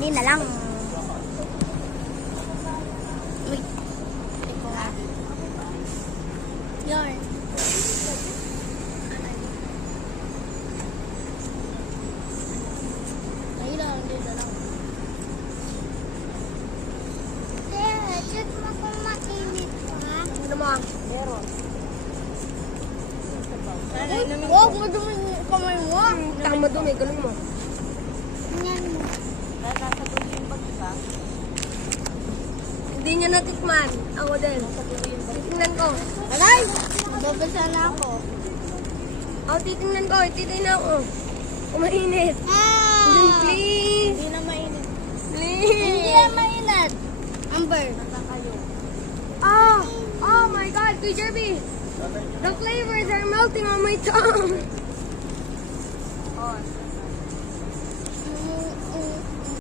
candy na lang. Wait. Ito nga. Yarn. Ay lang, hindi na lang. Check mo kung mainit pa. Ano naman? Meron. Huwag madumi yung kamay mo. Tang madumi, ganun mo. Ganyan mo. Nasasabuhin yung pagkita. Hindi niya natikman. Ako din. Titingnan ko. Alay! Babasa na ako. Ako titingnan ko. Titingnan ako. Umainit. Then please. Hindi na mainit. Hindi Please. na mainit. Amber. Kayo. Oh. Oh my God. Kuya Jerby. The flavors are melting on my tongue. On.